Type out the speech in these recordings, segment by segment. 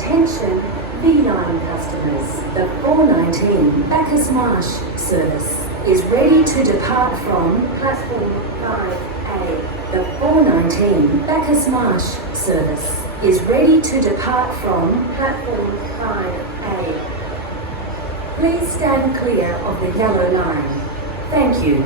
Attention V9 customers, the 419 Bacchus Marsh service is ready to depart from platform 5A. The 419 Bacchus Marsh service is ready to depart from platform 5A. Please stand clear of the yellow line. Thank you.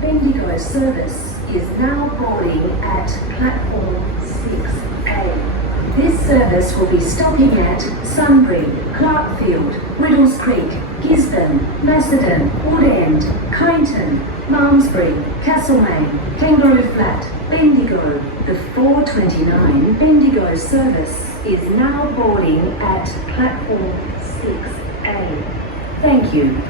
Bendigo service is now boarding at platform 6A. This service will be stopping at Sunbury, Clarkfield, Riddles Creek, Gisborne, Macedon, Woodend, Kyneton, Malmesbury, Castlemaine, Kangaroo Flat, Bendigo. The 429 Bendigo service is now boarding at platform 6A. Thank you.